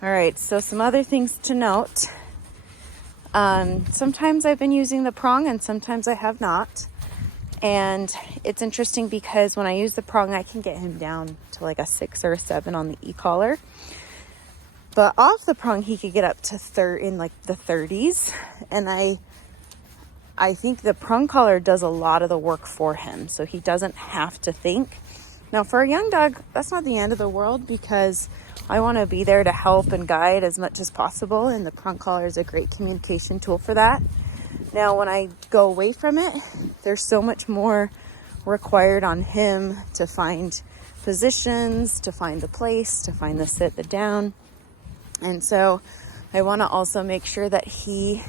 All right, so some other things to note. Sometimes I've been using the prong and sometimes I have not. And it's interesting because when I use the prong, I can get him down to like a 6 or a 7 on the e-collar. But off the prong, he could get up to in like the 30s. And I think the prong collar does a lot of the work for him, so he doesn't have to think. Now, for a young dog, that's not the end of the world because I want to be there to help and guide as much as possible, and the prong collar is a great communication tool for that. Now, when I go away from it, there's so much more required on him to find positions, to find the place, to find the sit, the down. And so I want to also make sure that he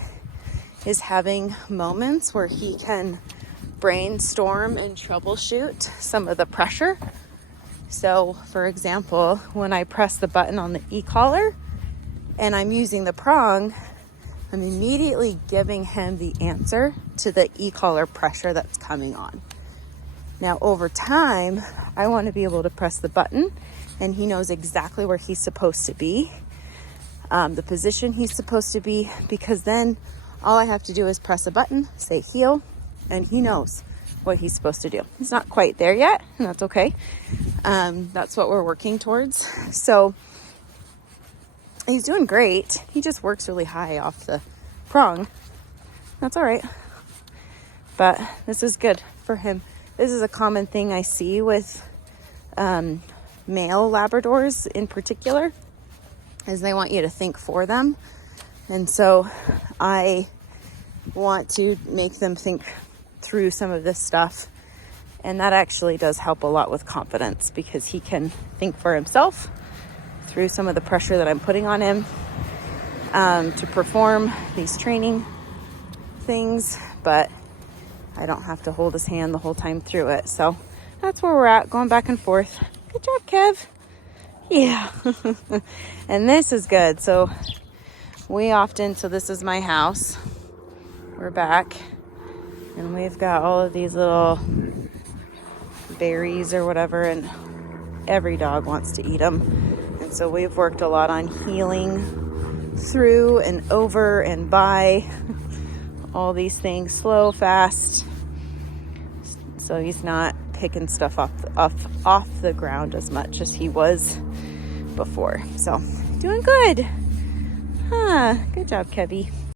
is having moments where he can brainstorm and troubleshoot some of the pressure. So, for example, when I press the button on the e-collar and I'm using the prong, I'm immediately giving him the answer to the e-collar pressure that's coming on. Now, over time, I want to be able to press the button and he knows exactly where he's supposed to be, the position he's supposed to be, because then all I have to do is press a button, say heel, and he knows what he's supposed to do. He's not quite there yet, and that's okay. That's what we're working towards. So he's doing great. He just works really high off the prong. That's all right. But this is good for him. This is a common thing I see with male Labradors in particular, is they want you to think for them. And so I want to make them think through some of this stuff. And that actually does help a lot with confidence because he can think for himself through some of the pressure that I'm putting on him to perform these training things. But I don't have to hold his hand the whole time through it. So that's where we're at, going back and forth. Good job, Kev. Yeah. And this is good. So this is my house. We're back. And we've got all of these little berries or whatever, and every dog wants to eat them. And so we've worked a lot on healing through and over and by all these things, slow, fast, so he's not picking stuff off the ground as much as he was before. So doing good. Good job, Kevy.